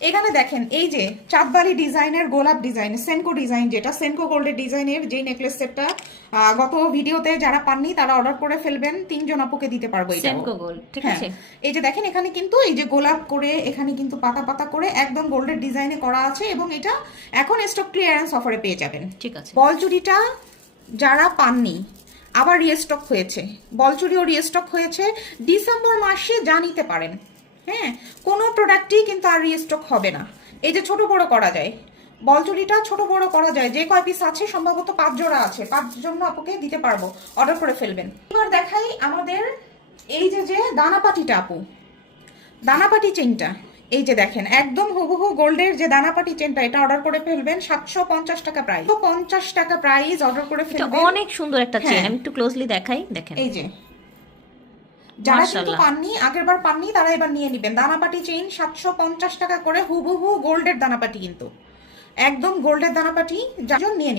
এখানে দেখেন এই যে চাঁদবাড়ি ডিজাইনের গোলাপ ডিজাইন সেনকো ডিজাইন, যেটা সেনকো গোল্ডের ডিজাইনের যে নেকলেস সেটটা গত ভিডিওতে যারা পাননি তারা অর্ডার করে ফেলবেন, 3জন আপুকে দিতে পারবো এটা। সেনকো গোল্ড, ঠিক হ্যাঁ, আছে। এই যে দেখেন এখানে কিন্তু এই যে গোলাপ করে এখানে কিন্তু পাতা পাতা করে একদম গোল্ডের ডিজাইনে করা আছে, এবং এটা এখন স্টক ক্লিয়ারেন্স অফারে পেয়ে যাবেন। ঠিক আছে। বল চুড়িটা যারা পাননি আবার রিস্টক হয়েছে, বল চুড়িও রিস্টক হয়েছে, ডিসেম্বর মাসে যা নিতে পারেন। হ্যাঁ, কোনো প্রোডাক্টই কিন্তু আর রিস্টক হবে না। এই যে ছোট বড় করা যায়, বল চুড়িটা ছোট বড় করা যায়, যে কয় পিস আছে সম্ভবত 5 জোড়া আছে, 5 জন্য আপুকে দিতে পারবো, অর্ডার করে ফেলবেন। এবার দেখাই আমাদের এই যে যে দানাপাটিটা আপু, দানাপাটি চেনটা, এই যে দেখেন একদম হুবহু গোল্ডের যে দানাপাটি চেনটা, এটা অর্ডার করে ফেলবেন 750 টাকা প্রাইস, 50 টাকা প্রাইস অর্ডার করে এটা ফেলবেন। অনেক সুন্দর একটা চেন, হ্যাঁ। আমি একটু ক্লোজলি দেখাই, দেখেন। এই যে যারা কিন্তু মাশাআল্লাহ। পাননি, আগের বার পাননি, তারা এবার নিয়ে নেবেন। দানাপাটি চেইন 750 টাকা করে, হুবহু গোল্ডের দানাপাটি, কিন্তু একদম গোল্ডের দানাপাটি, যার জন্য নিয়ে